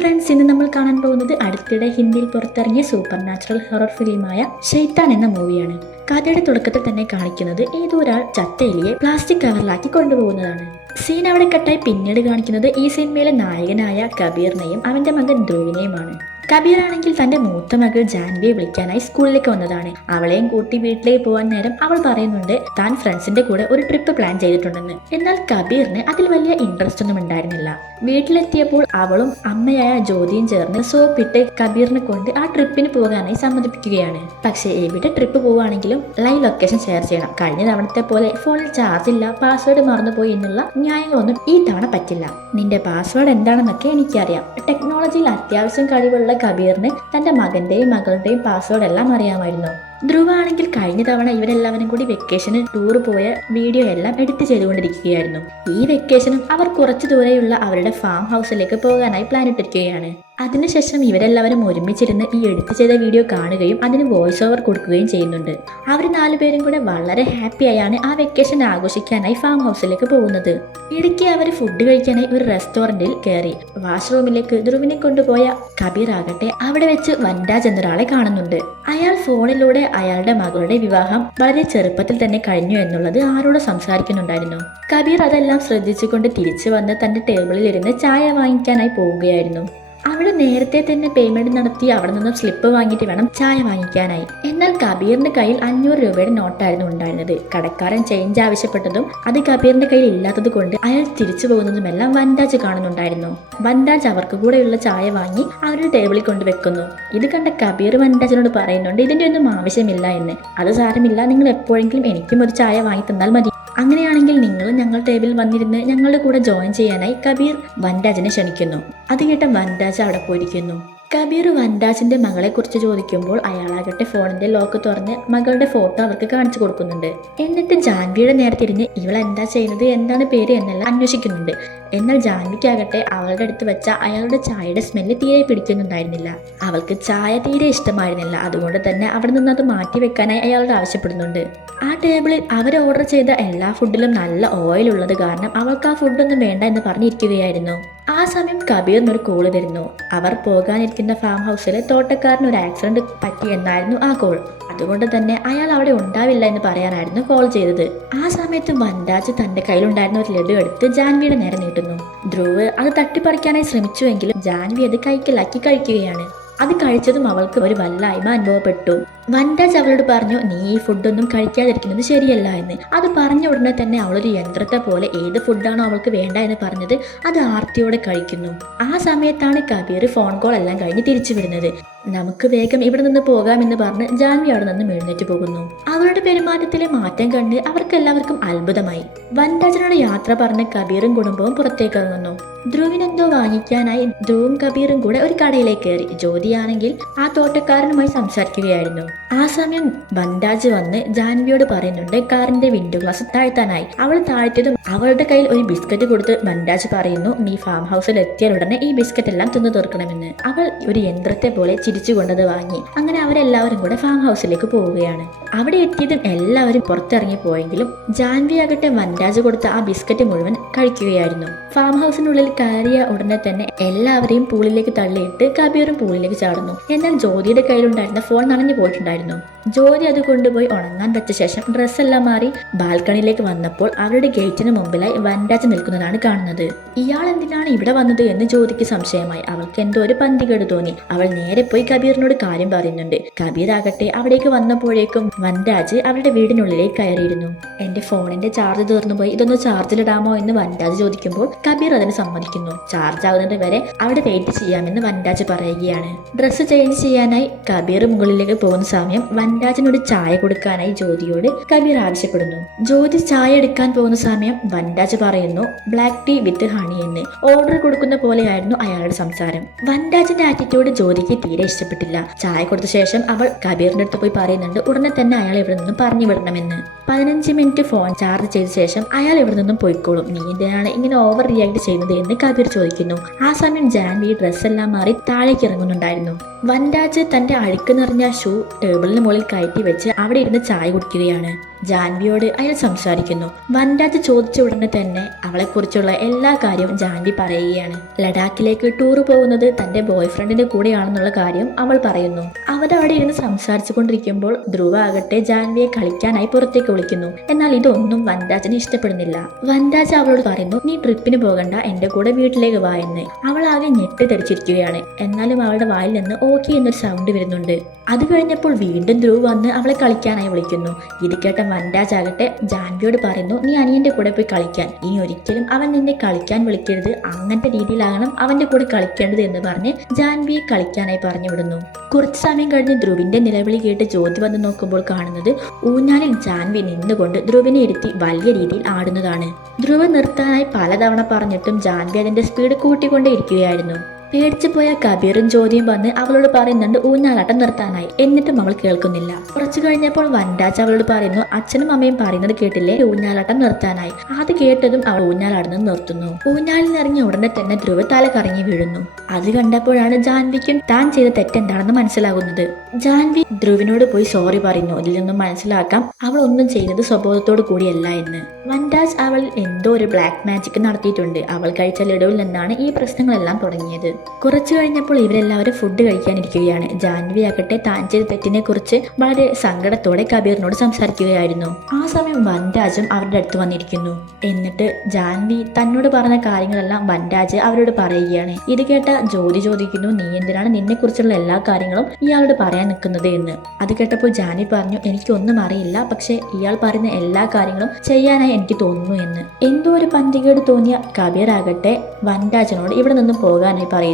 Friends, ഇന്ന് നമ്മൾ കാണാൻ പോകുന്നത് അടുത്തിടെ ഹിന്ദിയിൽ പുറത്തിറങ്ങിയ സൂപ്പർ നാച്ചുറൽ ഹൊറർ ഫിലിമായ ഷെയ്ത്താൻ എന്ന മൂവിയാണ്. കഥയുടെ തുടക്കത്തിൽ തന്നെ കാണിക്കുന്നത് ഏതോ ഒരാൾ ചത്ത എലിയെ പ്ലാസ്റ്റിക് കവറിലാക്കി കൊണ്ടുപോകുന്നതാണ്. സീൻ അവിടെ കട്ടായി പിന്നീട് കാണിക്കുന്നത് ഈ സിനിമയിലെ നായകനായ കബീറിനെയും അവന്റെ മകൻ ധ്രുവിനെയുമാണ്. കബീർ ആണെങ്കിൽ തന്റെ മൂത്ത മകൾ ജാൻവിയെ വിളിക്കാനായി സ്കൂളിലേക്ക് വന്നതാണ്. അവളെയും കൂട്ടി വീട്ടിലേക്ക് പോകാൻ നേരം അവൾ പറയുന്നുണ്ട് താൻ ഫ്രണ്ട്സിന്റെ കൂടെ ഒരു ട്രിപ്പ് പ്ലാൻ ചെയ്തിട്ടുണ്ടെന്ന്. എന്നാൽ കബീറിന് അതിൽ വലിയ ഇൻട്രസ്റ്റ് ഒന്നും ഉണ്ടായിരുന്നില്ല. വീട്ടിലെത്തിയപ്പോൾ അവളും അമ്മയായ ജ്യോതിയും ചേർന്ന് സോപ്പിട്ട് കബീറിനെ കൊണ്ട് ആ ട്രിപ്പിന് പോകാനായി സമ്മതിപ്പിക്കുകയാണ്. പക്ഷേ എവിടെ ട്രിപ്പ് പോവുകയാണെങ്കിലും ലൈവ് ലൊക്കേഷൻ ഷെയർ ചെയ്യണം. കഴിഞ്ഞ തവണത്തെ പോലെ ഫോണിൽ ചാർജ് ഇല്ല, പാസ്വേഡ് മറന്നുപോയി എന്നുള്ള ന്യായങ്ങളൊന്നും ഈ തവണ പറ്റില്ല. നിന്റെ പാസ്വേഡ് എന്താണെന്നൊക്കെ എനിക്കറിയാം. ടെക്നോളജിയിൽ അത്യാവശ്യം കഴിവുള്ള കബീറിന് തന്റെ മകന്റെയും മകളുടെയും പാസ്വേഡ് എല്ലാം അറിയാമായിരുന്നു. ധ്രുവ ആണെങ്കിൽ കഴിഞ്ഞ തവണ ഇവരെല്ലാവരും കൂടി വെക്കേഷന് ടൂർ പോയ വീഡിയോ എല്ലാം എഡിറ്റ് ചെയ്തുകൊണ്ടിരിക്കുകയായിരുന്നു. ഈ വെക്കേഷനും അവർ കുറച്ചു ദൂരെയുള്ള അവരുടെ ഫാം ഹൗസിലേക്ക് പോകാനായി പ്ലാൻ ഇട്ടിരിക്കുകയാണ്. അതിനുശേഷം ഇവരെല്ലാവരും ഒരുമിച്ചിരുന്ന് ഈ എഡിറ്റ് ചെയ്ത വീഡിയോ കാണുകയും അതിന് വോയിസ് ഓവർ കൊടുക്കുകയും ചെയ്യുന്നുണ്ട്. അവർ 4 പേരും കൂടെ വളരെ ഹാപ്പിയായാണ് ആ വെക്കേഷൻ ആഘോഷിക്കാനായി ഫാം ഹൗസിലേക്ക് പോകുന്നത്. ഇടയ്ക്ക് അവർ ഫുഡ് കഴിക്കാനായി ഒരു റെസ്റ്റോറന്റിൽ കയറി. വാഷ്റൂമിലേക്ക് ധ്രുവിനെ കൊണ്ടുപോയ കബീർ ആകട്ടെ അവിടെ വെച്ച് വൻരാജ് എന്നൊരാളെ കാണുന്നുണ്ട്. അയാൾ ഫോണിലൂടെ അയാളുടെ മകളുടെ വിവാഹം വളരെ ചെറുപ്പത്തിൽ തന്നെ കഴിഞ്ഞു എന്നുള്ളത് ആരോട് സംസാരിക്കുന്നുണ്ടായിരുന്നു. കബീർ അതെല്ലാം ശ്രദ്ധിച്ചുകൊണ്ട് തിരിച്ചു വന്ന് തന്റെ ടേബിളിൽ ഇരുന്ന് ചായ വാങ്ങിക്കാനായി പോവുകയായിരുന്നു. അവിടെ നേരത്തെ തന്നെ പേയ്മെന്റ് നടത്തി അവിടെ നിന്നും സ്ലിപ്പ് വാങ്ങിയിട്ട് വേണം ചായ വാങ്ങിക്കാനായി. എന്നാൽ കബീറിന്റെ കയ്യിൽ 500 രൂപയുടെ നോട്ടായിരുന്നു ഉണ്ടായിരുന്നത്. കടക്കാരൻ ചേഞ്ച് ആവശ്യപ്പെട്ടതും അത് കബീറിന്റെ കയ്യിൽ ഇല്ലാത്തത് കൊണ്ട് അയാൾ തിരിച്ചു പോകുന്നതുമെല്ലാം വൻരാജ് കാണുന്നുണ്ടായിരുന്നു. വൻരാജ് അവർക്ക് കൂടെയുള്ള ചായ വാങ്ങി അവരുടെ ടേബിളിൽ കൊണ്ടുവെക്കുന്നു. ഇത് കണ്ട കബീർ വൻരാജിനോട് പറയുന്നുണ്ട് ഇതിന്റെ ഒന്നും ആവശ്യമില്ല എന്ന്. അത് സാരമില്ല, നിങ്ങൾ എപ്പോഴെങ്കിലും എനിക്കും ഒരു ചായ വാങ്ങി തന്നാൽ മതി. അങ്ങനെയാണെങ്കിൽ നിങ്ങൾ ഞങ്ങൾ ടേബിളിൽ വന്നിരുന്ന് ഞങ്ങളുടെ കൂടെ ജോയിൻ ചെയ്യാനായി കബീർ വൻരാജിനെ ക്ഷണിക്കുന്നു. അത് കേട്ട വൻരാജ് അവിടെ പോയിരിക്കുന്നു. കബീർ വൻരാജിന്റെ മകളെ കുറിച്ച് ചോദിക്കുമ്പോൾ അയാളാകട്ടെ ഫോണിന്റെ ലോക്ക് തുറന്ന് മകളുടെ ഫോട്ടോ അവർക്ക് കാണിച്ചു കൊടുക്കുന്നുണ്ട്. എന്നിട്ട് ജാൻവിയുടെ നേരെ തിരിഞ്ഞ് ഇവൾ എന്താ ചെയ്യുന്നത്, എന്താണ് പേര് എന്നെല്ലാം അന്വേഷിക്കുന്നുണ്ട്. എന്നാൽ ജാൻവിക്കാകട്ടെ അവളുടെ അടുത്ത് വെച്ച അയാളുടെ ചായയുടെ സ്മെല്ല് തീരെ പിടിക്കുന്നുണ്ടായിരുന്നില്ല. അവൾക്ക് ചായ തീരെ ഇഷ്ടമായിരുന്നില്ല. അതുകൊണ്ട് തന്നെ അവിടെ നിന്ന് അത് മാറ്റി വെക്കാനായി അയാളോട് ആവശ്യപ്പെടുന്നുണ്ട്. ആ ടേബിളിൽ അവർ ഓർഡർ ചെയ്ത എല്ലാ ഫുഡിലും നല്ല ഓയിൽ ഉള്ളത് കാരണം അവൾക്ക് ആ ഫുഡൊന്നും വേണ്ട എന്ന് പറഞ്ഞിരിക്കുകയായിരുന്നു. ആ സമയം കബീറിനൊരു കോള് വരുന്നു. അവർ പോകാനിരിക്കുന്ന ഫാം ഹൗസിലെ തോട്ടക്കാരന് ഒരു ആക്സിഡന്റ് പറ്റി എന്നായിരുന്നു ആ കോൾ. അതുകൊണ്ട് തന്നെ അയാൾ അവിടെ ഉണ്ടാവില്ല എന്ന് പറയാനായിരുന്നു കോൾ ചെയ്തത്. ആ സമയത്ത് വൻരാജ് തന്റെ കയ്യിലുണ്ടായിരുന്ന ഒരു ലഡു എടുത്ത് ജാൻവിയുടെ നേരെ നീട്ടുന്നു. ധ്രുവ് അത് തട്ടിപ്പറിക്കാനായി ശ്രമിച്ചുവെങ്കിലും ജാൻവി അത് കൈക്കലാക്കി കഴിക്കുകയാണ്. അത് കഴിച്ചതും അവൾക്ക് ഒരു വല്ലായ്മ അനുഭവപ്പെട്ടു. വൻരാജ് അവളോട് പറഞ്ഞു നീ ഈ ഫുഡൊന്നും കഴിക്കാതിരിക്കുന്നത് ശരിയല്ല എന്ന്. അത് പറഞ്ഞ ഉടനെ തന്നെ അവളൊരു യന്ത്രത്തെ പോലെ ഏത് ഫുഡാണോ അവൾക്ക് വേണ്ട എന്ന് പറഞ്ഞത് അത് ആർത്തിയോടെ കഴിക്കുന്നു. ആ സമയത്താണ് കബീർ ഫോൺ കോൾ എല്ലാം കഴിഞ്ഞ് തിരിച്ചു വരുന്നത്. നമുക്ക് വേഗം ഇവിടെ നിന്ന് പോകാമെന്ന് പറഞ്ഞ് ജാൻവി അവിടെ നിന്ന് എഴുന്നേറ്റ് പോകുന്നു. അവളുടെ പെരുമാറ്റത്തിലെ മാറ്റം കണ്ട് അവർക്കെല്ലാവർക്കും അത്ഭുതമായി. വൻരാജനോട് യാത്ര പറഞ്ഞ് കബീറും കുടുംബവും പുറത്തേക്ക് ഇറങ്ങുന്നു. ധ്രുവിനെന്തോ വാങ്ങിക്കാനായി ധ്രുവും കബീറും കൂടെ ഒരു കടയിലേക്ക് കയറി. ജ്യോതിയാണെങ്കിൽ ആ തോട്ടക്കാരനുമായി സംസാരിക്കുകയായിരുന്നു. ആ സമയം വൻരാജ് വന്ന് ജാൻവിയോട് പറയുന്നുണ്ട് കാറിന്റെ വിൻഡോ ഗ്ലാസ് താഴ്ത്താനായി. അവൾ താഴ്ത്തിയതും അവളുടെ കയ്യിൽ ഒരു ബിസ്ക്കറ്റ് കൊടുത്ത് വൻരാജ് പറയുന്നു നീ ഫാം ഹൗസിൽ എത്തിയാൽ ഉടനെ ഈ ബിസ്ക്കറ്റ് എല്ലാം തിന്നു തീർക്കണമെന്ന്. അവൾ ഒരു യന്ത്രത്തെ പോലെ ചിരിച്ചുകൊണ്ടത് വാങ്ങി. അങ്ങനെ അവരെല്ലാവരും കൂടെ ഫാം ഹൗസിലേക്ക് പോവുകയാണ്. അവിടെ എത്തിയതും എല്ലാവരും പുറത്തിറങ്ങി പോയെങ്കിലും ജാൻവി ആകട്ടെ വൻരാജ് കൊടുത്ത ആ ബിസ്ക്കറ്റ് മുഴുവൻ കഴിക്കുകയായിരുന്നു. ഫാം ഹൗസിനുള്ളിൽ കയറിയ ഉടനെ തന്നെ എല്ലാവരെയും പൂളിലേക്ക് തള്ളിയിട്ട് കബീറും പൂളിലേക്ക് ചാടുന്നു. എന്നാൽ ജ്യോതിയുടെ കയ്യിലുണ്ടായിരുന്ന ഫോൺ നനഞ്ഞു പോയിട്ടുണ്ടായിരുന്നു. ജ്യോതി അത് കൊണ്ടുപോയി ഉണങ്ങാൻ വെച്ച ശേഷം ഡ്രസ്സെല്ലാം മാറി ബാൽക്കണിയിലേക്ക് വന്നപ്പോൾ അവരുടെ ഗേറ്റിന് മുമ്പിലായി വൻരാജ് നിൽക്കുന്നതാണ് കാണുന്നത്. ഇയാൾ എന്തിനാണ് ഇവിടെ വന്നത് എന്ന് ജ്യോതിക്ക് സംശയമായി. അവൾക്ക് എന്തോ ഒരു പന്തികേട് തോന്നി. അവൾ നേരെ പോയി കബീറിനോട് കാര്യം പറയുന്നുണ്ട്. കബീർ ആകട്ടെ അവിടേക്ക് വന്നപ്പോഴേക്കും വൻരാജ് അവരുടെ വീടിനുള്ളിലേക്ക് കയറിയിരുന്നു. എന്റെ ഫോണിന്റെ ചാർജ് തീർന്നു പോയി, ഇതൊന്ന് ചാർജിലിടാമോ എന്ന് വൻരാജ് ചോദിക്കുമ്പോൾ കബീർ അതിന് സമ്മതിക്കുന്നു. ചാർജ് ആകുന്നത് വരെ അവിടെ വെയിറ്റ് ചെയ്യാമെന്ന് വൻരാജ് പറയുകയാണ്. ഡ്രസ്സ് ചേഞ്ച് ചെയ്യാനായി കബീർ മുകളിലേക്ക് പോകുന്ന സമയം വൻരാജിനോട് ചായ കൊടുക്കാനായി ജ്യോതിയോട് കബീർ ആവശ്യപ്പെടുന്നു. ജ്യോതി ചായ എടുക്കാൻ പോകുന്ന സമയം വൻരാജ് പറയുന്നു ബ്ലാക്ക് ടീ വിത്ത് ഹണി എന്ന്. ഓർഡർ കൊടുക്കുന്ന പോലെയായിരുന്നു അയാളുടെ സംസാരം. വൻരാജിന്റെ ആറ്റിറ്റ്യൂഡ് ജ്യോതിക്ക് തീരെ ഇഷ്ടപ്പെട്ടില്ല. ചായ കൊടുത്ത ശേഷം അവൾ കബീറിന്റെ അടുത്ത് പോയി പറയുന്നുണ്ട് ഉടനെ തന്നെ അയാൾ ഇവിടെ നിന്നും പറഞ്ഞു വിടണമെന്ന്. 15 മിനിറ്റ് ഫോൺ ചാർജ് ചെയ്ത ശേഷം അയാൾ ഇവിടെ നിന്നും പോയിക്കോളും, നീ എന്തിനാണ് ഇങ്ങനെ ഓവർ റിയാക്ട് ചെയ്യുന്നത് എന്ന് കബീർ ചോദിക്കുന്നു. ആ സമയം ജാൻവി ഡ്രസ്സെല്ലാം മാറി താഴേക്ക് ഇറങ്ങുന്നുണ്ടായിരുന്നു. വൻരാജ് തന്റെ അഴുക്ക് നിറഞ്ഞ ഷൂ ടേബിളിന് മുകളിൽ കയറ്റി വെച്ച് അവിടെ ഇരുന്ന് ചായ കുടിക്കുകയാണ്. ജാൻവിയോട് അയാൾ സംസാരിക്കുന്നു. വൻരാജ് ചോദിച്ച ഉടനെ തന്നെ അവളെക്കുറിച്ചുള്ള എല്ലാ കാര്യവും ജാൻവി പറയുകയാണ്. ലഡാക്കിലേക്ക് ടൂർ പോകുന്നത് തന്റെ ബോയ് ഫ്രണ്ടിന്റെ കൂടെയാണെന്നുള്ള കാര്യം അവൾ പറയുന്നു. അവരവിടെ ഇരുന്ന് സംസാരിച്ചു കൊണ്ടിരിക്കുമ്പോൾ ധ്രുവ ആകട്ടെ ജാൻവിയെ കളിക്കാനായി പുറത്തേക്ക് വിളിക്കുന്നു. എന്നാൽ ഇതൊന്നും വൻരാജിന് ഇഷ്ടപ്പെടുന്നില്ല. വൻരാജ് അവളോട് പറയുന്നു, നീ ട്രിപ്പിന് പോകണ്ട, എന്റെ കൂടെ വീട്ടിലേക്ക് വാ എന്ന്. അവൾ ആകെ ഞെട്ടിത്തെറിച്ചിരിക്കുകയാണ്. എന്നാലും അവളുടെ വായിൽ നിന്ന് ഓക്കെ എന്നൊരു സൗണ്ട് വരുന്നുണ്ട്. അത് കഴിഞ്ഞപ്പോൾ വീണ്ടും ധ്രുവ് വന്ന് അവളെ കളിക്കാനായി വിളിക്കുന്നു. ഇത് കേട്ട വൻരാജ് ആകട്ടെ ജാൻവിയോട് പറയുന്നു, നീ അനിയന്റെ കൂടെ പോയി കളിക്കാൻ, ഇനി ഒരിക്കലും അവൻ നിന്നെ കളിക്കാൻ വിളിക്കരുത്, അങ്ങനത്തെ രീതിയിലാകണം അവന്റെ കൂടെ കളിക്കേണ്ടത് എന്ന് പറഞ്ഞ് ജാൻവിയെ കളിക്കാനായി പറഞ്ഞു വിടുന്നു. കുറച്ചു സമയം കഴിഞ്ഞ് ധ്രുവിന്റെ നിലവിളി കേട്ട് ജ്യോതി വന്ന് നോക്കുമ്പോൾ കാണുന്നത് ഊഞ്ഞാലിൽ ജാൻവി നിന്നുകൊണ്ട് ധ്രുവിനെ ഇരുത്തി വലിയ രീതിയിൽ ആടുന്നതാണ്. ധ്രുവ് നിർത്താനായി പലതവണ പറഞ്ഞിട്ടും ജാൻവി അതിന്റെ സ്പീഡ് കൂട്ടിക്കൊണ്ടേ ഇരിക്കുകയായിരുന്നു. പേടിച്ചു പോയ കബീറും ജ്യോതിയും വന്ന് അവളോട് പറയുന്നുണ്ട് ഊഞ്ഞാലാട്ടം നിർത്താനായി. എന്നിട്ടും അവൾ കേൾക്കുന്നില്ല. കുറച്ചു കഴിഞ്ഞപ്പോൾ വൻരാജ് അവളോട് പറയുന്നു, അച്ഛനും അമ്മയും പറയുന്നത് കേട്ടില്ലേ, ഊഞ്ഞാലാട്ടം നിർത്താനായി. അത് കേട്ടതും അവൾ ഊഞ്ഞാലാടുന്നത് നിർത്തുന്നു. ഊഞ്ഞാലിൽ നിറങ്ങിയ ഉടനെ തന്നെ ധ്രുവ് തല കറങ്ങി വീഴുന്നു. അത് കണ്ടപ്പോഴാണ് ജാൻവിക്കും താൻ ചെയ്ത തെറ്റെന്താണെന്ന് മനസ്സിലാകുന്നത്. ജാൻവി ധ്രുവിനോട് പോയി സോറി പറയുന്നു. ഇതിൽ നിന്നും മനസ്സിലാക്കാം അവൾ ഒന്നും ചെയ്യുന്നത് സ്വബോധത്തോടു കൂടിയല്ല എന്ന്. വൻരാജ് അവളിൽ എന്തോ ഒരു ബ്ലാക്ക് മാജിക് നടത്തിയിട്ടുണ്ട്. അവൾ കഴിച്ച ലഡുവിൽ നിന്നാണ് ഈ പ്രശ്നങ്ങളെല്ലാം തുടങ്ങിയത്. കുറച്ചു കഴിഞ്ഞപ്പോൾ ഇവരെല്ലാവരും ഫുഡ് കഴിക്കാനിരിക്കുകയാണ്. ജാൻവി ആകട്ടെ താൻ ചെയ്ത തെറ്റിനെ കുറിച്ച് വളരെ സങ്കടത്തോടെ കബീറിനോട് സംസാരിക്കുകയായിരുന്നു. ആ സമയം വൻരാജും അവരുടെ അടുത്ത് വന്നിരിക്കുന്നു. എന്നിട്ട് ജാൻവി തന്നോട് പറഞ്ഞ കാര്യങ്ങളെല്ലാം വൻരാജ് അവരോട് പറയുകയാണ്. ഇത് കേട്ട ജ്യോതി ചോദിക്കുന്നു, നീ എന്തിനാണ് നിന്നെ കുറിച്ചുള്ള എല്ലാ കാര്യങ്ങളും ഇയാളോട് പറയാൻ നിൽക്കുന്നത് എന്ന്. അത് കേട്ടപ്പോൾ ജാൻവി പറഞ്ഞു, എനിക്കൊന്നും അറിയില്ല, പക്ഷെ ഇയാൾ പറയുന്ന എല്ലാ കാര്യങ്ങളും ചെയ്യാനായി എനിക്ക് തോന്നുന്നു എന്ന്. എന്തോ ഒരു പന്തികേട് തോന്നിയ കബീർ ആകട്ടെ വൻരാജനോട് ഇവിടെ നിന്നും പോകാനായി പറയുന്നു.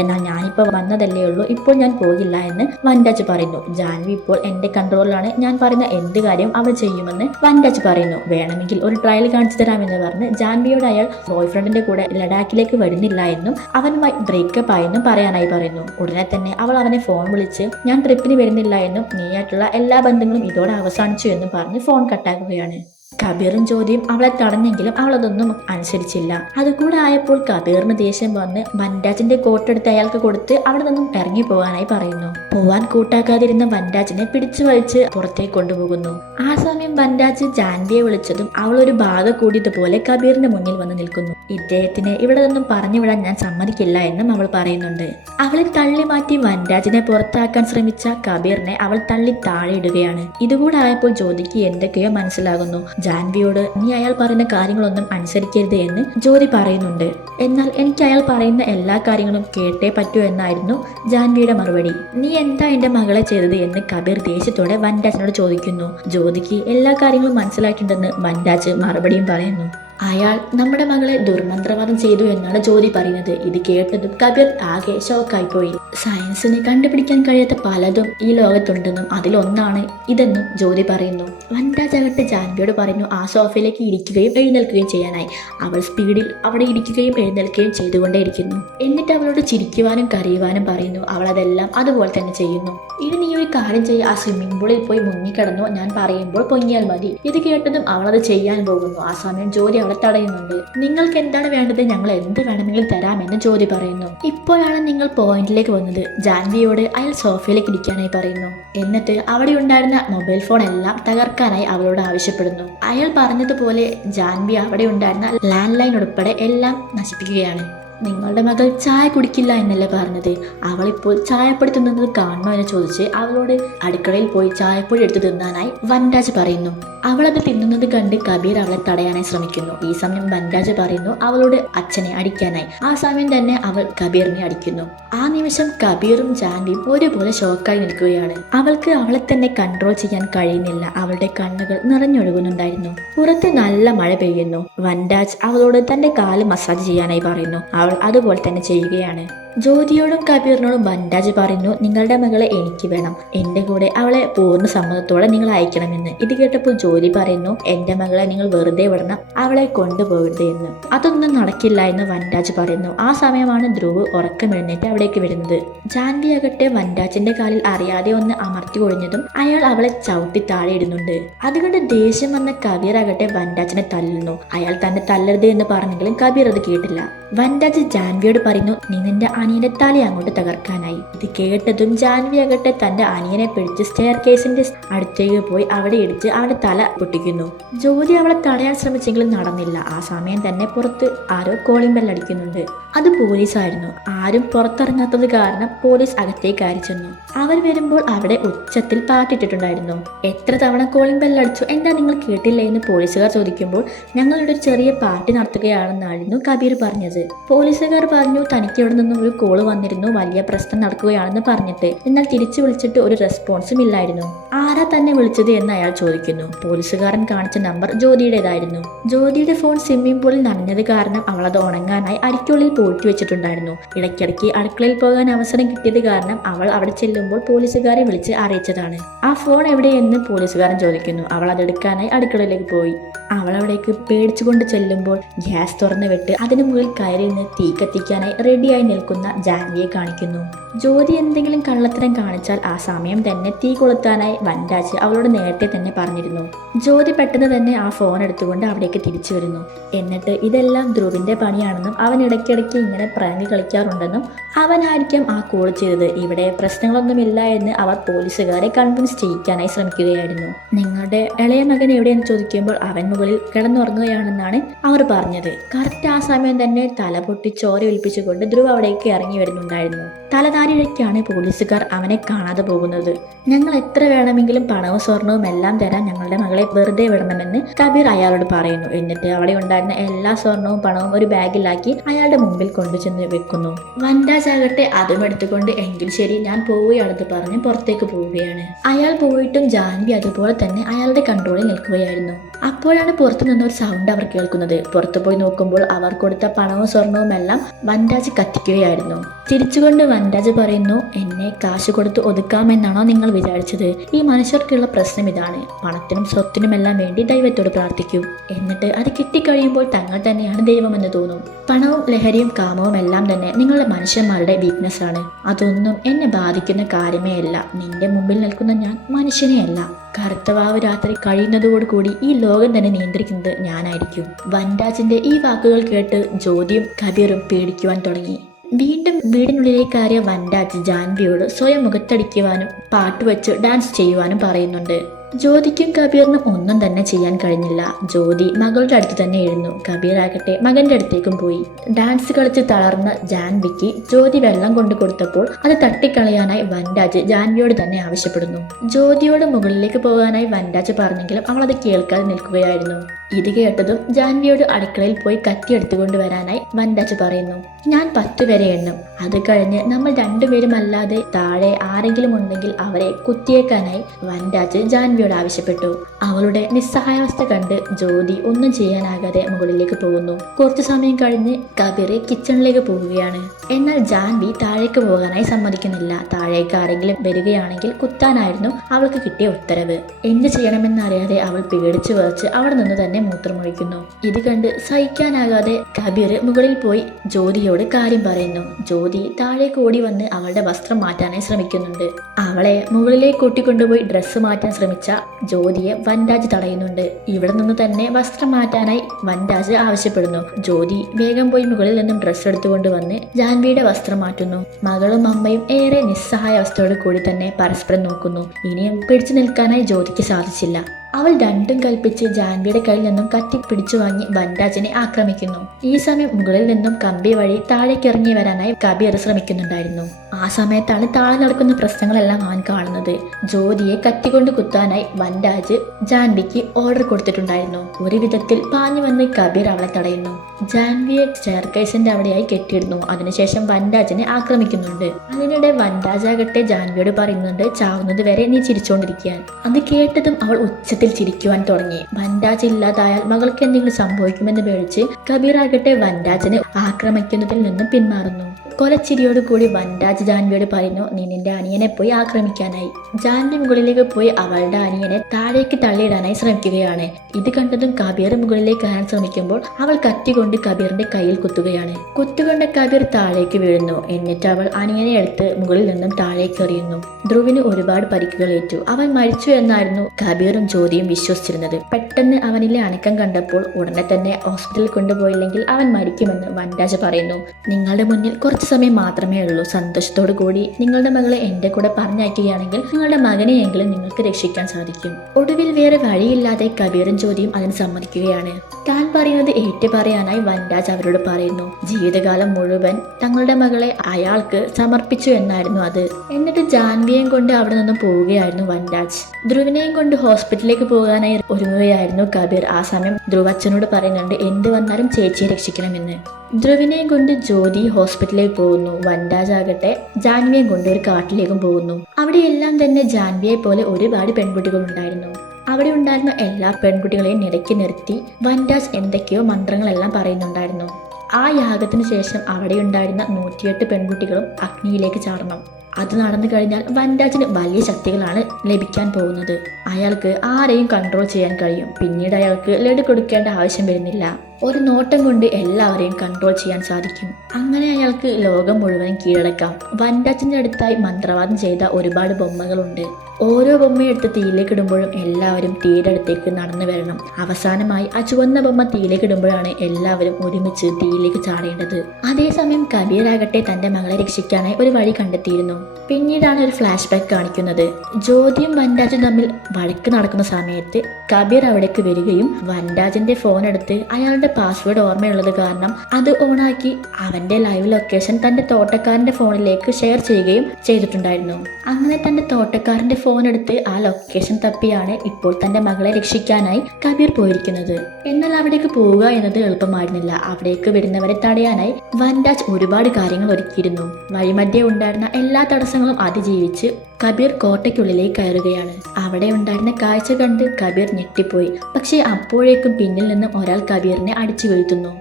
എന്നാൽ ഞാനിപ്പോൾ വന്നതല്ലേ ഉള്ളൂ, ഇപ്പോൾ ഞാൻ പോകില്ല എന്ന് വൻരാജ് പറയുന്നു. ജാൻവി ഇപ്പോൾ എന്റെ കൺട്രോളിലാണ്, ഞാൻ പറയുന്ന എന്ത് കാര്യം അവൾ ചെയ്യുമെന്ന് വൻരാജ് പറയുന്നു. വേണമെങ്കിൽ ഒരു ട്രയൽ കാണിച്ചു തരാമെന്ന് പറഞ്ഞ് ജാൻവിയോട് അയാൾ ബോയ് ഫ്രണ്ടിന്റെ കൂടെ ലഡാക്കിലേക്ക് വരുന്നില്ല എന്നും അവനുമായി ബ്രേക്കപ്പ് ആയെന്നും പറയാനായി പറയുന്നു. ഉടനെ തന്നെ അവൾ അവനെ ഫോൺ വിളിച്ച് ഞാൻ ട്രിപ്പിന് വരുന്നില്ല എന്നും നീയായിട്ടുള്ള എല്ലാ ബന്ധങ്ങളും ഇതോടെ അവസാനിച്ചു എന്നും പറഞ്ഞ് ഫോൺ കട്ടാക്കുകയാണ്. കബീറും ജ്യോതിയും അവളെ തടഞ്ഞെങ്കിലും അവൾ അതൊന്നും അനുസരിച്ചില്ല. അതുകൂടെ ആയപ്പോൾ കബീറിന് ദേഷ്യം വന്ന് വൻരാജിന്റെ കോട്ടെടുത്ത് അയാൾക്ക് കൊടുത്ത് അവിടെ നിന്നും ഇറങ്ങി പോകാനായി പറയുന്നു. പോവാൻ കൂട്ടാക്കാതിരുന്ന വൻരാജിനെ പിടിച്ചു വലിച്ച് പുറത്തേക്ക് കൊണ്ടുപോകുന്നു. ആ സമയം വൻരാജ് ജാൻവിയെ വിളിച്ചതും അവൾ ഒരു ബാധ കൂടിയതുപോലെ കബീറിന്റെ മുന്നിൽ വന്ന് നിൽക്കുന്നു. ഇദ്ദേഹത്തിന് ഇവിടെ നിന്നും പറഞ്ഞു വിടാൻ ഞാൻ സമ്മതിക്കില്ല എന്നും അവൾ പറയുന്നുണ്ട്. അവളെ തള്ളി മാറ്റി വൻരാജിനെ പുറത്താക്കാൻ ശ്രമിച്ച കബീറിനെ അവൾ തള്ളി താഴെ ഇടുകയാണ്. ഇതുകൂടെ ആയപ്പോൾ ജ്യോതിക്ക് എന്തൊക്കെയോ മനസ്സിലാകുന്നു. ജാൻവിയോട് നീ അയാൾ പറയുന്ന കാര്യങ്ങളൊന്നും അനുസരിക്കരുത് എന്ന് ജ്യോതി പറയുന്നുണ്ട്. എന്നാൽ എനിക്ക് അയാൾ പറയുന്ന എല്ലാ കാര്യങ്ങളും കേട്ടേ പറ്റൂ എന്നായിരുന്നു ജാൻവിയുടെ മറുപടി. നീ എന്താ എന്റെ മകളെ ചെയ്തത് എന്ന് കബീർ ദേഷ്യത്തോടെ വൻരാജിനോട് ചോദിക്കുന്നു. ജ്യോതിക്ക് എല്ലാ കാര്യങ്ങളും മനസ്സിലായിട്ടുണ്ടെന്ന് വൻരാജ് മറുപടിയും പറയുന്നു. അയാൾ നമ്മുടെ മകളെ ദുർമന്ത്രവാദം ചെയ്തു എന്നാണ് ജ്യോതി പറയുന്നത്. ഇത് കേട്ടതും കബീർ ആകെ ഷോക്കായിപ്പോയി. സയൻസിന് കണ്ടുപിടിക്കാൻ കഴിയാത്ത പലതും ഈ ലോകത്തുണ്ടെന്നും അതിലൊന്നാണ് ഇതെന്നും ജ്യോതി പറയുന്നു. വൻരാജ് ആകട്ടെ ജാൻവിയോട് പറയുന്നു ആ സോഫയിലേക്ക് ഇരിക്കുകയും എഴുന്നേൽക്കുകയും ചെയ്യാനായി. അവൾ സ്പീഡിൽ അവിടെ ഇരിക്കുകയും എഴുന്നേൽക്കുകയും ചെയ്തുകൊണ്ടേയിരിക്കുന്നു. എന്നിട്ട് അവളോട് ചിരിക്കുവാനും കരയുവാനും പറയുന്നു. അവൾ അതെല്ലാം അതുപോലെ തന്നെ ചെയ്യുന്നു. ഇനി നീ ഒരു കാര്യം ചെയ്യുക, ആ സ്വിമ്മിംഗ് പൂളിൽ പോയി മുങ്ങിക്കിടന്നു, ഞാൻ പറയുമ്പോൾ പൊങ്ങിയാൽ മതി. ഇത് കേട്ടതും അവളത് ചെയ്യാൻ പോകുന്നു. ആ സമയം ജ്യോതി അവളെ തടയുന്നുണ്ട്. നിങ്ങൾക്ക് എന്താണ് വേണ്ടത്, ഞങ്ങൾ എന്ത് വേണമെങ്കിലും തരാമെന്ന് ജ്യോതി പറയുന്നു. ഇപ്പോഴാണ് നിങ്ങൾ പോയിന്റിലേക്ക് വന്നത്. ജാൻവിയോട് അയാൾ സോഫയിലേക്ക് ഇരിക്കാനായി പറയുന്നു. എന്നിട്ട് അവിടെ ഉണ്ടായിരുന്ന മൊബൈൽ ഫോൺ എല്ലാം തകർക്കാനായി അവളോട് ആവശ്യപ്പെടുന്നു. അയാൾ പറഞ്ഞതുപോലെ ജാൻവി അവിടെ ഉണ്ടായിരുന്ന ലാൻഡ് ലൈൻ ഉൾപ്പെടെ എല്ലാം നശിപ്പിക്കുകയാണ്. നിങ്ങളുടെ മകൾ ചായ കുടിക്കില്ല എന്നല്ലേ പറഞ്ഞത്, അവളിപ്പോൾ ചായപ്പൊടി തിന്നുന്നത് കാണണോ എന്ന് ചോദിച്ച് അവളോട് അടുക്കളയിൽ പോയി ചായപ്പൊടി എടുത്തു തിന്നാനായി വൻരാജ് പറയുന്നു. അവളത് തിന്നുന്നത് കണ്ട് കബീർ അവളെ തടയാനായി ശ്രമിക്കുന്നു. ഈ സമയം വൻരാജ് പറയുന്നു അവളോട് അച്ഛനെ അടിക്കാനായി. ആ സമയം തന്നെ അവൾ കബീറിനെ അടിക്കുന്നു. ആ നിമിഷം കബീറും ജാൻവിയും ഒരുപോലെ ഷോക്കായി നിൽക്കുകയാണ്. അവൾക്ക് അവളെ തന്നെ കൺട്രോൾ ചെയ്യാൻ കഴിയുന്നില്ല. അവളുടെ കണ്ണുകൾ നിറഞ്ഞൊഴുകുന്നുണ്ടായിരുന്നു. പുറത്ത് നല്ല മഴ പെയ്യുന്നു. വൻരാജ് അവളോട് തന്റെ കാല് മസാജ് ചെയ്യാനായി പറയുന്നു. അവൾ അതുപോലെ തന്നെ ചെയ്യുകയാണ്. ജ്യോതിയോടും കബീറിനോടും വൻരാജ് പറയുന്നു, നിങ്ങളുടെ മകളെ എനിക്ക് വേണം, എന്റെ കൂടെ അവളെ പൂർണ്ണ സമ്മതത്തോടെ നിങ്ങൾ അയക്കണമെന്ന്. ഇത് കേട്ടപ്പോൾ ജ്യോതി പറയുന്നു, എന്റെ മകളെ നിങ്ങൾ വെറുതെ വിടണം, അവളെ കൊണ്ടുപോകരുത് എന്ന്. അതൊന്നും നടക്കില്ല എന്ന് വൻരാജ് പറയുന്നു. ആ സമയമാണ് ധ്രുവ് ഉറക്കമെഴുന്നേറ്റ് അവിടേക്ക് വരുന്നത്. ജാൻവി ആകട്ടെ വൻരാജിന്റെ കാലിൽ അറിയാതെ ഒന്ന് അമർത്തി ഒഴിഞ്ഞതും അയാൾ അവളെ ചവിട്ടി താഴെ ഇടുന്നുണ്ട്. അതുകൊണ്ട് ദേഷ്യം വന്ന കബീർ ആകട്ടെ വൻരാജിനെ തല്ലുന്നു. അയാൾ തന്നെ തല്ലരുത് എന്ന് പറഞ്ഞെങ്കിലും കബീർ അത് കേട്ടില്ല. വൻരാജ് ജാൻവിയോട് പറയുന്നു, നീ നിന്റെ അനിയന്റെ തല അങ്ങോട്ട് തകർക്കാനായി. ഇത് കേട്ടതും ജാൻവി ആകട്ടെ തന്റെ അനിയനെ പിടിച്ച് സ്റ്റെയർ കേസിന്റെ അടുത്തേക്ക് പോയി അവിടെ ഇടിച്ച് അവന്റെ തല പൊട്ടിക്കുന്നു. ജ്യോതി അവളെ തടയാൻ ശ്രമിച്ചെങ്കിലും നടന്നില്ല. ആ സമയം തന്നെ പുറത്ത് ആരോ കോളിംഗ് ബെൽ അടിക്കുന്നുണ്ട്. അത് പോലീസായിരുന്നു. ആരും പുറത്തിറങ്ങാത്തത് കാരണം പോലീസ് അകത്തേക്ക് അയച്ചു ചെന്നു. അവർ വരുമ്പോൾ അവിടെ ഉച്ചത്തിൽ പാട്ടിട്ടിട്ടുണ്ടായിരുന്നു. എത്ര തവണ കോളിംഗ് ബെൽ അടിച്ചു, എന്താ നിങ്ങൾ കേട്ടില്ലേ എന്ന് പോലീസുകാർ ചോദിക്കുമ്പോൾ ഞങ്ങളുടെ ഒരു ചെറിയ പാർട്ടി നടത്തുകയാണെന്നായിരുന്നു കബീർ പറഞ്ഞത്. പോലീസുകാർ പറഞ്ഞു, തനിക്ക് ഇവിടെ നിന്നും ഒരു കോള് വന്നിരുന്നു, വലിയ പ്രശ്നം നടക്കുകയാണെന്ന് പറഞ്ഞിട്ട്. എന്നാൽ തിരിച്ചു വിളിച്ചിട്ട് ഒരു റെസ്പോൺസും ഇല്ലായിരുന്നു. ആരാ തന്നെ വിളിച്ചത് എന്ന് അയാൾ ചോദിക്കുന്നു. പോലീസുകാരൻ കാണിച്ച നമ്പർ ജ്യോതിയുടേതായിരുന്നു. ജ്യോതിയുടെ ഫോൺ സ്വിമ്മിംഗ് പൂളിൽ നനഞ്ഞത് കാരണം അവൾ അത് ഉണങ്ങാനായി അരിക്കുള്ളിൽ പൂഴ്ത്തി വെച്ചിട്ടുണ്ടായിരുന്നു. ഇടയ്ക്കിടയ്ക്ക് അടുക്കളയിൽ പോകാൻ അവസരം കിട്ടിയത് കാരണം അവൾ അവിടെ ചെല്ലുമ്പോൾ പോലീസുകാരെ വിളിച്ച് അറിയിച്ചതാണ്. ആ ഫോൺ എവിടെയെന്ന് പോലീസുകാരൻ ചോദിക്കുന്നു. അവൾ അതെടുക്കാനായി അടുക്കളയിലേക്ക് പോയി. അവൾ അവിടേക്ക് പേടിച്ചുകൊണ്ട് ചെല്ലുമ്പോൾ ഗ്യാസ് തുറന്നു വിട്ട് അതിനു മുകളിൽ കയറി നിന്ന് തീ കത്തിക്കാനായി റെഡിയായി നിൽക്കുന്ന ജാൻവിയെ കാണിക്കുന്നു. ജ്യോതി എന്തെങ്കിലും കള്ളത്തരം കാണിച്ചാൽ ആ സമയം തന്നെ തീ കൊളുത്താനായി വൻരാജ് അവളോട് നേരത്തെ തന്നെ പറഞ്ഞിരുന്നു. ജ്യോതി പെട്ടെന്ന് തന്നെ ആ ഫോൺ എടുത്തുകൊണ്ട് അവിടേക്ക് തിരിച്ചു വരുന്നു. എന്നിട്ട് ഇതെല്ലാം ധ്രുവിന്റെ പണിയാണെന്നും അവൻ ഇടയ്ക്കിടയ്ക്ക് ഇങ്ങനെ പ്രാങ്ക് കളിക്കാറുണ്ടെന്നും അവനായിരിക്കാം ആ കോൾ ചെയ്തത്, ഇവിടെ പ്രശ്നങ്ങളൊന്നുമില്ല എന്ന് അവർ പോലീസുകാരെ കൺവിൻസ് ചെയ്യിക്കാനായി ശ്രമിക്കുകയായിരുന്നു. നിങ്ങളുടെ ഇളയ മകൻ എവിടെയെന്ന് ചോദിക്കുമ്പോൾ അവൻ മുകളിൽ കിടന്നുറങ്ങുകയാണെന്നാണ് അവർ പറഞ്ഞത്. കറക്റ്റ് ആ സമയം തന്നെ തല പൊട്ടി ചോര ഒലിപ്പിച്ചുകൊണ്ട് ധ്രുവ് അവിടേക്ക് ഇറങ്ങി വരുന്നുണ്ടായിരുന്നു. തലതാരിഴയ്ക്കാണ് പോലീസുകാർ അവനെ കാണാതെ പോകുന്നത്. ഞങ്ങൾ എത്ര വേണമെങ്കിലും പണവും സ്വർണവും എല്ലാം തരാൻ ഞങ്ങളുടെ മകളെ വെറുതെ വിടണമെന്ന് കബീർ അയാളോട് പറയുന്നു. എന്നിട്ട് അവിടെ ഉണ്ടായിരുന്ന എല്ലാ സ്വർണവും പണവും ഒരു ബാഗിലാക്കി അയാളുടെ മുമ്പിൽ കൊണ്ടുചെന്ന് വെക്കുന്നു. വൻരാജ് ആകട്ടെ അതും എടുത്തുകൊണ്ട് എങ്കിൽ ശരി ഞാൻ പോവുകയാണെന്ന് പറഞ്ഞ് പുറത്തേക്ക് പോവുകയാണ്. അയാൾ പോയിട്ടും ജാൻവി അതുപോലെ തന്നെ അയാളുടെ കൺട്രോളിൽ നിൽക്കുകയായിരുന്നു. അപ്പോഴാണ് പുറത്തു നിന്നൊരു സൗണ്ട് അവർ കേൾക്കുന്നത്. പുറത്തു പോയി നോക്കുമ്പോൾ അവർ കൊടുത്ത പണവും സ്വർണവും എല്ലാം വൻരാജ് കത്തിക്കുകയായിരുന്നു. ചിരിച്ചുകൊണ്ട് വൻരാജ് പറയുന്നു, എന്നെ കാശ് കൊടുത്ത് ഒതുക്കാമെന്നാണോ നിങ്ങൾ വിചാരിച്ചത്? ഈ മനുഷ്യർക്കുള്ള പ്രശ്നം ഇതാണ്. പണത്തിനും സ്വത്തിനുമെല്ലാം വേണ്ടി ദൈവത്തോട് പ്രാർത്ഥിക്കും. എന്നിട്ട് അത് കിട്ടിക്കഴിയുമ്പോൾ തങ്ങൾ തന്നെയാണ് ദൈവമെന്ന് തോന്നും. പണവും ലഹരിയും കാമവും എല്ലാം തന്നെ നിങ്ങളുടെ മനുഷ്യന്മാരുടെ വീക്ക്നെസ് ആണ്. അതൊന്നും എന്നെ ബാധിക്കുന്ന കാര്യമേ അല്ല. നിന്റെ മുമ്പിൽ നിൽക്കുന്ന ഞാൻ മനുഷ്യനെയല്ല. കറുത്തവാവ് രാത്രി കഴിയുന്നതോടുകൂടി ഈ ലോകം തന്നെ നിയന്ത്രിക്കുന്നത് ഞാനായിരിക്കും. വൻരാജിന്റെ ഈ വാക്കുകൾ കേട്ട് ജ്യോതിയും കബീറും പേടിക്കുവാൻ തുടങ്ങി. വീണ്ടും വീടിനുള്ളിലേക്ക് കയറിയ വൻരാജ് ജാൻവിയോട് സ്വയം മുഖത്തടിക്കുവാനും പാട്ടുവെച്ച് ഡാൻസ് ചെയ്യുവാനും പറയുന്നുണ്ട്. ജ്യോതിക്കും കബീറിനും ഒന്നും തന്നെ ചെയ്യാൻ കഴിഞ്ഞില്ല. ജ്യോതി മകളുടെ അടുത്ത് തന്നെ ഇരുന്നു. കബീർ ആകട്ടെ മകന്റെ അടുത്തേക്കും പോയി. ഡാൻസ് കളിച്ച് തളർന്ന ജാൻവിക്ക് ജ്യോതി വെള്ളം കൊണ്ടു കൊടുത്തപ്പോൾ അത് തട്ടിക്കളയാനായി വൻരാജ് ജാൻവിയോട് തന്നെ ആവശ്യപ്പെടുന്നു. ജ്യോതിയോട് മുകളിലേക്ക് പോകാനായി വൻരാജ് പറഞ്ഞെങ്കിലും അവൾ അത് കേൾക്കാതെ നിൽക്കുകയായിരുന്നു. ഇത് കേട്ടതും ജാൻവിയോട് അടുക്കളയിൽ പോയി കത്തി എടുത്തുകൊണ്ട് വരാനായി വൻരാജ് പറയുന്നു. ഞാൻ 10 വരെ എണ്ണും, അത് കഴിഞ്ഞ് നമ്മൾ രണ്ടുപേരും അല്ലാതെ താഴെ ആരെങ്കിലും ഉണ്ടെങ്കിൽ അവരെ കുത്തിയേക്കാനായി വൻരാജ് ജാൻവിയോട് ആവശ്യപ്പെട്ടു. അവളുടെ നിസ്സഹായാവസ്ഥ കണ്ട് ജ്യോതി ഒന്നും ചെയ്യാനാകാതെ മുകളിലേക്ക് പോകുന്നു. കുറച്ചു സമയം കഴിഞ്ഞ് കബീർ കിച്ചണിലേക്ക് പോവുകയാണ്. എന്നാൽ ജാൻവി താഴേക്ക് പോകാനായി സമ്മതിക്കുന്നില്ല. താഴേക്ക് ആരെങ്കിലും വരികയാണെങ്കിൽ കുത്താനായിരുന്നു അവൾക്ക് കിട്ടിയ ഉത്തരവ്. എന്ത് ചെയ്യണമെന്നറിയാതെ അവൾ പേടിച്ചു വിറച്ച് അവിടെ നിന്ന് തന്നെ മൂത്രമൊഴിക്കുന്നു. ഇത് കണ്ട് സഹിക്കാനാകാതെ കബീർ മുകളിൽ പോയി ജ്യോതിയോട് കാര്യം പറയുന്നു. ജ്യോതി താഴേക്ക് ഓടി വന്ന് അവളുടെ വസ്ത്രം മാറ്റാനായി ശ്രമിക്കുന്നുണ്ട്. അവളെ മുകളിലേക്ക് കൂട്ടിക്കൊണ്ടുപോയി ഡ്രസ്സ് മാറ്റാൻ ശ്രമിച്ച ജ്യോതിയെ വൻരാജ് തടയുന്നുണ്ട്. ഇവിടെ നിന്ന് തന്നെ വസ്ത്രം മാറ്റാനായി വൻരാജ് ആവശ്യപ്പെടുന്നു. ജ്യോതി വേഗം പോയി മുകളിൽ നിന്നും ഡ്രസ്സ് എടുത്തുകൊണ്ട് വന്ന് ജാൻവിയുടെ വസ്ത്രം മാറ്റുന്നു. മകളും അമ്മയും ഏറെ നിസ്സഹായ അവസ്ഥയോട് കൂടി തന്നെ പരസ്പരം നോക്കുന്നു. ഇനിയും പിടിച്ചു നിൽക്കാനായി ജ്യോതിക്ക് സാധിച്ചില്ല. അവൾ രണ്ടും കൽപ്പിച്ച് ജാൻവിയുടെ കയ്യിൽ നിന്നും കത്തി പിടിച്ചു വാങ്ങി വൻരാജിനെ ആക്രമിക്കുന്നു. ഈ സമയം മുകളിൽ നിന്നും കമ്പി വഴി താഴേക്ക് ഇറങ്ങി വരാനായി കബീർ ശ്രമിക്കുന്നുണ്ടായിരുന്നു. ആ സമയത്താണ് താഴെ നടക്കുന്ന പ്രശ്നങ്ങളെല്ലാം അവൻ കാണുന്നത്. ജ്യോതിയെ കത്തിക്കൊണ്ട് കുത്താനായി വൻരാജ് ജാൻവിക്ക് ഓർഡർ കൊടുത്തിട്ടുണ്ടായിരുന്നു. ഒരു വിധത്തിൽ പാഞ്ഞു വന്ന് കബീർ അവളെ തടയുന്നു. ജാൻവിയെ സ്റ്റെയർകേസിന്റെ അവിടെയായി കെട്ടിയിടുന്നു. അതിനുശേഷം വൻരാജിനെ ആക്രമിക്കുന്നുണ്ട്. അതിനിടെ വൻരാജാകട്ടെ ജാൻവിയോട് പറയുന്നുണ്ട്, ചാവുന്നത് വരെ നീ ചിരിച്ചോണ്ടിരിക്കാൻ. അത് കേട്ടതും അവൾ ഉച്ചത്തിൽ ഉച്ചത്തിൽ ചിരിക്കുവാൻ തുടങ്ങി. വൻരാജ് ഇല്ലാതായാൽ മകൾക്ക് എന്തെങ്കിലും സംഭവിക്കുമെന്ന് പേടിച്ച് കബീർ ആകട്ടെ വൻരാജിനെ ആക്രമിക്കുന്നതിൽ നിന്നും പിന്മാറുന്നു. കൊലച്ചിരിയോടുകൂടി വൻരാജ് ജാൻവിയോട് പറയുന്നു, നീ നിന്റെ അനിയനെ പോയി ആക്രമിക്കാനായി. ജാൻവി മുകളിലേക്ക് പോയി അവളുടെ അനിയനെ താഴേക്ക് തള്ളിയിടാനായി ശ്രമിക്കുകയാണ്. ഇത് കണ്ടതും കബീർ മുകളിലേക്ക് കയറാൻ ശ്രമിക്കുമ്പോൾ അവൾ കത്തി കൊണ്ട് കബീറിന്റെ കയ്യിൽ കുത്തുകയാണ്. കുത്തുകൊണ്ട് കബീർ താഴേക്ക് വീഴുന്നു. എന്നിട്ട് അവൾ അനിയനെ എടുത്ത് മുകളിൽ നിന്നും താഴേക്ക് എറിയുന്നു. ധ്രുവിന് ഒരുപാട് പരിക്കുകളേറ്റു. അവൻ മരിച്ചു എന്നായിരുന്നു കബീറും ജ്യോതിയും വിശ്വസിച്ചിരുന്നത്. പെട്ടെന്ന് അവനിലെ അനക്കം കണ്ടപ്പോൾ ഉടനെ തന്നെ ഹോസ്പിറ്റലിൽ കൊണ്ടുപോയില്ലെങ്കിൽ അവൻ മരിക്കുമെന്ന് വൻരാജ് പറയുന്നു. നിങ്ങളുടെ മുന്നിൽ കുറച്ച് സമയം മാത്രമേ ഉള്ളൂ. സന്തോഷത്തോടു കൂടി നിങ്ങളുടെ മകളെ എന്റെ കൂടെ പറഞ്ഞയക്കുകയാണെങ്കിൽ നിങ്ങളുടെ മകനെയെങ്കിലും നിങ്ങൾക്ക് രക്ഷിക്കാൻ സാധിക്കും. ഒടുവിൽ വേറെ വഴിയില്ലാതെ കബീറും ജ്യോതിയും അതിന് സമ്മതിക്കുകയാണ്. താൻ പറയുന്നത് ഏറ്റു പറയാനായി വൻരാജ് അവരോട് പറയുന്നു. ജീവിതകാലം മുഴുവൻ തങ്ങളുടെ മകളെ അയാൾക്ക് സമർപ്പിച്ചു എന്നായിരുന്നു അത്. എന്നിട്ട് ജാൻവിയെയും കൊണ്ട് അവിടെ നിന്നും പോവുകയായിരുന്നു വൻരാജ്. ധ്രുവിനെയും കൊണ്ട് ഹോസ്പിറ്റലിലേക്ക് പോകാനായി ഒരുങ്ങുകയായിരുന്നു കബീർ. ആ സമയം ധ്രുവ് അച്ഛനോട് പറയുന്നുണ്ട്, എന്ത് വന്നാലും ചേച്ചിയെ രക്ഷിക്കണമെന്ന്. ധ്രുവിനെയും കൊണ്ട് ജ്യോതി ഹോസ്പിറ്റലിലേക്ക് പോകുന്നു. വൻരാജ് ആകട്ടെ ജാൻവിയെ കൊണ്ട് ഒരു കാട്ടിലേക്കും പോകുന്നു. അവിടെയെല്ലാം തന്നെ ജാൻവിയെ പോലെ ഒരുപാട് പെൺകുട്ടികൾ ഉണ്ടായിരുന്നു. അവിടെ ഉണ്ടായിരുന്ന എല്ലാ പെൺകുട്ടികളെയും നിരക്കി നിർത്തി വൻരാജ് എന്തൊക്കെയോ മന്ത്രങ്ങളെല്ലാം പറയുന്നുണ്ടായിരുന്നു. ആ യാഗത്തിന് ശേഷം അവിടെ ഉണ്ടായിരുന്ന 108 പെൺകുട്ടികളും അഗ്നിയിലേക്ക് ചാടണം. അത് നടന്നു കഴിഞ്ഞാൽ വൻരാജിന് വലിയ ശക്തികളാണ് ലഭിക്കാൻ പോകുന്നത്. അയാൾക്ക് ആരെയും കൺട്രോൾ ചെയ്യാൻ കഴിയും. പിന്നീട് അയാൾക്ക് ലഡു കൊടുക്കേണ്ട ആവശ്യം വരുന്നില്ല. ഒരു നോട്ടം കൊണ്ട് എല്ലാവരെയും കൺട്രോൾ ചെയ്യാൻ സാധിക്കും. അങ്ങനെ അയാൾക്ക് ലോകം മുഴുവൻ കീഴടക്കാം. വൻരാജിന്റെ അടുത്തായി മന്ത്രവാദം ചെയ്ത ഒരുപാട് ബൊമ്മകളുണ്ട്. ഓരോ ബൊമ്മയെടുത്ത് തീയിലേക്ക് ഇടുമ്പോഴും എല്ലാവരും തീയുടെ അടുത്തേക്ക് നടന്നു വരണം. അവസാനമായി ആ ചുവന്ന ബൊമ്മ തീയിലേക്ക് ഇടുമ്പോഴാണ് എല്ലാവരും ഒരുമിച്ച് തീയിലേക്ക് ചാടേണ്ടത്. അതേസമയം കബീർ ആകട്ടെ തന്റെ മകളെ രക്ഷിക്കാനായി ഒരു വഴി കണ്ടെത്തിയിരുന്നു. പിന്നീടാണ് ഒരു ഫ്ലാഷ് ബാക്ക് കാണിക്കുന്നത്. ജ്യോതിയും വൻരാജും തമ്മിൽ വഴക്ക് നടക്കുന്ന സമയത്ത് കബീർ അവിടേക്ക് വരികയും വൻരാജിന്റെ ഫോൺ എടുത്ത് അയാളുടെ പാസ്വേഡ് ഓർമ്മയുള്ളത് കാരണം അത് ഓണാക്കി അവന്റെ ലൈവ് ലൊക്കേഷൻ തന്റെ തോട്ടക്കാരന്റെ ഫോണിലേക്ക് ഷെയർ ചെയ്യുകയും ചെയ്തിട്ടുണ്ടായിരുന്നു. അങ്ങനെ തന്റെ തോട്ടക്കാരന്റെ ഫോൺ എടുത്ത് ആ ലൊക്കേഷൻ തപ്പിയാണ് ഇപ്പോൾ തന്റെ മകളെ രക്ഷിക്കാനായി കബീർ പോയിരിക്കുന്നത്. എന്നാൽ അവിടേക്ക് പോവുക എന്നത് എളുപ്പമായിരുന്നില്ല. അവിടേക്ക് വരുന്നവരെ തടയാനായി വൻരാജ് ഒരുപാട് കാര്യങ്ങൾ ഒരുക്കിയിരുന്നു. വഴിമധ്യേ ഉണ്ടായിരുന്ന എല്ലാ തടസ്സങ്ങളും അതിജീവിച്ച് കബീർ കോട്ടയ്ക്കുള്ളിലേക്ക് കയറുകയാണ്. അവിടെ ഉണ്ടായിരുന്ന കാഴ്ച കണ്ട് കബീർ ഞെട്ടിപ്പോയി. പക്ഷേ അപ്പോഴേക്കും പിന്നിൽ നിന്നും ഒരാൾ കബീറിനെ അടിച്ചു വീഴ്ത്തുന്നു.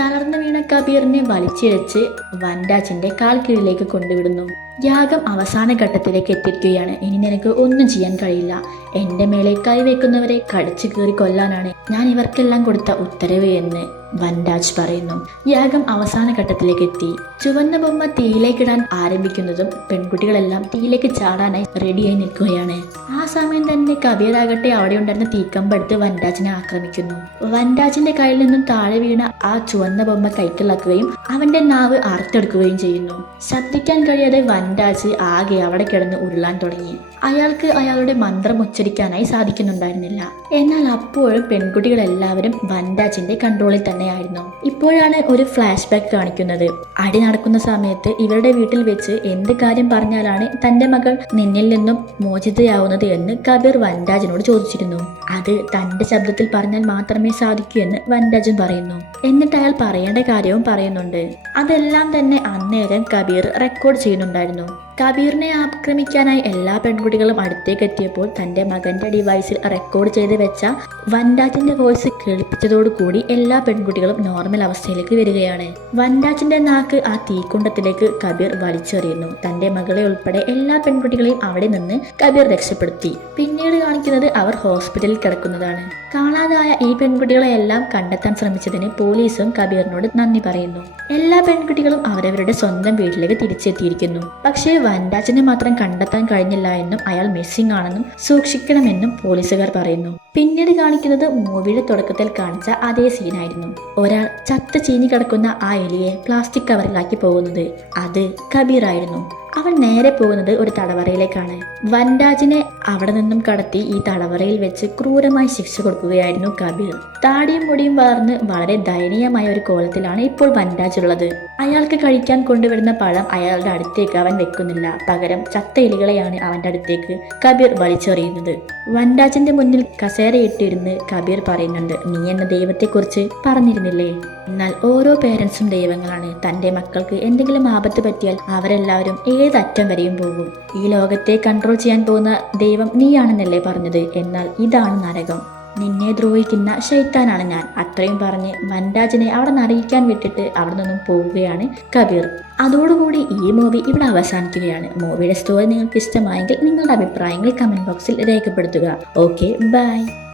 തളർന്നു വീണ കബീറിനെ വലിച്ചിഴച്ച് വൻരാജിന്റെ കാൽ കീഴിലേക്ക് കൊണ്ടുവിടുന്നു. യാഗം അവസാന ഘട്ടത്തിലേക്ക് എത്തിയിരിക്കുകയാണ്. ഇനി നിനക്ക് ഒന്നും ചെയ്യാൻ കഴിയില്ല. എന്റെ മേലെ കൈവയ്ക്കുന്നവരെ കടിച്ചു കീറി കൊല്ലാനാണ് ഞാൻ ഇവർക്കെല്ലാം കൊടുത്ത ഉത്തരവ് എന്ന് വൻരാജ് പറയുന്നു. യാഗം അവസാന ഘട്ടത്തിലേക്ക് എത്തി. ചുവന്ന ബൊമ്മ തീയിലേക്കിടാൻ ആരംഭിക്കുന്നതും പെൺകുട്ടികളെല്ലാം തീയിലേക്ക് ചാടാനായി റെഡിയായി നിൽക്കുകയാണ്. ആ സമയം തന്നെ കബീറാകട്ടെ അവിടെ ഉണ്ടായിരുന്ന തീക്കമ്പെടുത്ത് വൻരാജിനെ ആക്രമിക്കുന്നു. വൻരാജിന്റെ കയ്യിൽ നിന്നും താഴെ വീണ ആ ചുവന്ന ബൊമ്മ കൈക്കലാക്കുകയും അവന്റെ നാവ് അറുത്തെടുക്കുകയും ചെയ്യുന്നു. ശബ്ദിക്കാൻ കഴിയാതെ വൻരാജ് ആകെ അവിടെ കിടന്ന് ഉരുളാൻ തുടങ്ങി. അയാൾക്ക് അയാളുടെ മന്ത്രം ഉച്ചരിക്കാനായി സാധിക്കുന്നുണ്ടായിരുന്നില്ല. എന്നാൽ അപ്പോഴും പെൺകുട്ടികളെല്ലാവരും വൻരാജിന്റെ കൺട്രോളിൽ തന്നെയായിരുന്നു. ഇപ്പോഴാണ് ഒരു ഫ്ലാഷ് ബാക്ക് കാണിക്കുന്നത്. അടി നടക്കുന്ന സമയത്ത് ഇവരുടെ വീട്ടിൽ വെച്ച് എന്ത് കാര്യം പറഞ്ഞാലാണ് തന്റെ മകൾ നിന്നിൽ നിന്നും മോചിതയാവുന്നത് എന്ന് കബീർ വൻരാജിനോട് ചോദിച്ചിരുന്നു. അത് തന്റെ ശബ്ദത്തിൽ പറഞ്ഞാൽ മാത്രമേ സാധിക്കൂ എന്ന് വൻരാജും പറയുന്നു. എന്നിട്ട് അയാൾ പറയേണ്ട കാര്യവും പറയുന്നുണ്ട്. അതെല്ലാം തന്നെ അന്നേരം കബീർ റെക്കോർഡ് ചെയ്യുന്നുണ്ടായിരുന്നു. കബീറിനെ ആക്രമിക്കാനായി എല്ലാ പെൺകുട്ടികളും അടുത്തേക്ക് എത്തിയപ്പോൾ തന്റെ മകന്റെ ഡിവൈസിൽ റെക്കോർഡ് ചെയ്ത് വെച്ച വൻരാജിന്റെ വോയിസ് കേൾപ്പിച്ചതോടുകൂടി എല്ലാ പെൺകുട്ടികളും നോർമൽ അവസ്ഥയിലേക്ക് വരികയാണ്. വൻരാജിന്റെ നാക്ക് ആ തീക്കുണ്ടത്തിലേക്ക് കബീർ വലിച്ചെറിയുന്നു. തന്റെ മകളെ ഉൾപ്പെടെ എല്ലാ പെൺകുട്ടികളെയും അവിടെ നിന്ന് കബീർ രക്ഷപ്പെടുത്തി. പിന്നീട് കാണിക്കുന്നത് അവർ ഹോസ്പിറ്റലിൽ കിടക്കുന്നതാണ്. കാണാതായ ഈ പെൺകുട്ടികളെയെല്ലാം കണ്ടെത്താൻ ശ്രമിച്ചതിന് പോലീസും കബീറിനോട് നന്ദി പറയുന്നു. എല്ലാ പെൺകുട്ടികളും അവരവരുടെ സ്വന്തം വീട്ടിലേക്ക് തിരിച്ചെത്തിയിരിക്കുന്നു. പക്ഷേ വൻരാജിനെ മാത്രം കണ്ടെത്താൻ കഴിഞ്ഞില്ല എന്നും അയാൾ മിസ്സിംഗ് ആണെന്നും സൂക്ഷിക്കണമെന്നും പോലീസുകാർ പറയുന്നു. പിന്നീട് കാണിക്കുന്നത് മൂവിയുടെ തുടക്കത്തിൽ കാണിച്ച അതേ സീനായിരുന്നു. ഒരാൾ ചത്ത് ചീഞ്ഞു കിടക്കുന്ന ആ എലിയെ പ്ലാസ്റ്റിക് കവറിലാക്കി പോകുന്നത് അത് കബീറായിരുന്നു. അവൻ നേരെ പോകുന്നത് ഒരു തടവറയിലേക്കാണ്. വൻരാജിനെ അവിടെ നിന്നും കടത്തി ഈ തടവറയിൽ വെച്ച് ക്രൂരമായി ശിക്ഷ കൊടുക്കുകയായിരുന്നു കബീർ. താടിയും മുടിയും വളർന്ന് വളരെ ദയനീയമായ ഒരു കോലത്തിലാണ് ഇപ്പോൾ വൻരാജ് ഉള്ളത്. അയാൾക്ക് കഴിക്കാൻ കൊണ്ടുവരുന്ന പഴം അയാളുടെ അടുത്തേക്ക് അവൻ വെക്കുന്നില്ല. പകരം ചത്ത എലികളെയാണ് അവന്റെ അടുത്തേക്ക് കബീർ വലിച്ചെറിയുന്നത്. വൻരാജിന്റെ മുന്നിൽ കസേരയിട്ടിരുന്ന് കബീർ പറയുന്നുണ്ട്, നീ എന്ന ദൈവത്തെക്കുറിച്ച് പറഞ്ഞിരുന്നില്ലേ? എന്നാൽ ഓരോ പേരൻസും ദൈവങ്ങളാണ്. തന്റെ മക്കൾക്ക് എന്തെങ്കിലും ആപത്ത് പറ്റിയാൽ അവരെല്ലാവരും ഏത് ഏതറ്റം വരെയും പോകും. ഈ ലോകത്തെ കൺട്രോൾ ചെയ്യാൻ പോകുന്ന ദൈവം നീയാണെന്നല്ലേ പറഞ്ഞത്? എന്നാൽ ഇതാണ് നരകം. നിന്നെ ദ്രോഹിക്കുന്ന ശൈത്താനാണ് ഞാൻ. അത്രയും പറഞ്ഞ് വൻരാജിനെ അവിടെ നിന്ന് അറിയിക്കാൻ വിട്ടിട്ട് അവിടെ നിന്നും പോവുകയാണ് കബീർ. അതോടുകൂടി ഈ മൂവി ഇവിടെ അവസാനിക്കുകയാണ്. മൂവിയുടെ സ്റ്റോറി നിങ്ങൾക്ക് ഇഷ്ടമായെങ്കിൽ നിങ്ങളുടെ അഭിപ്രായങ്ങൾ കമൻറ്റ് ബോക്സിൽ രേഖപ്പെടുത്തുക. Okay, by.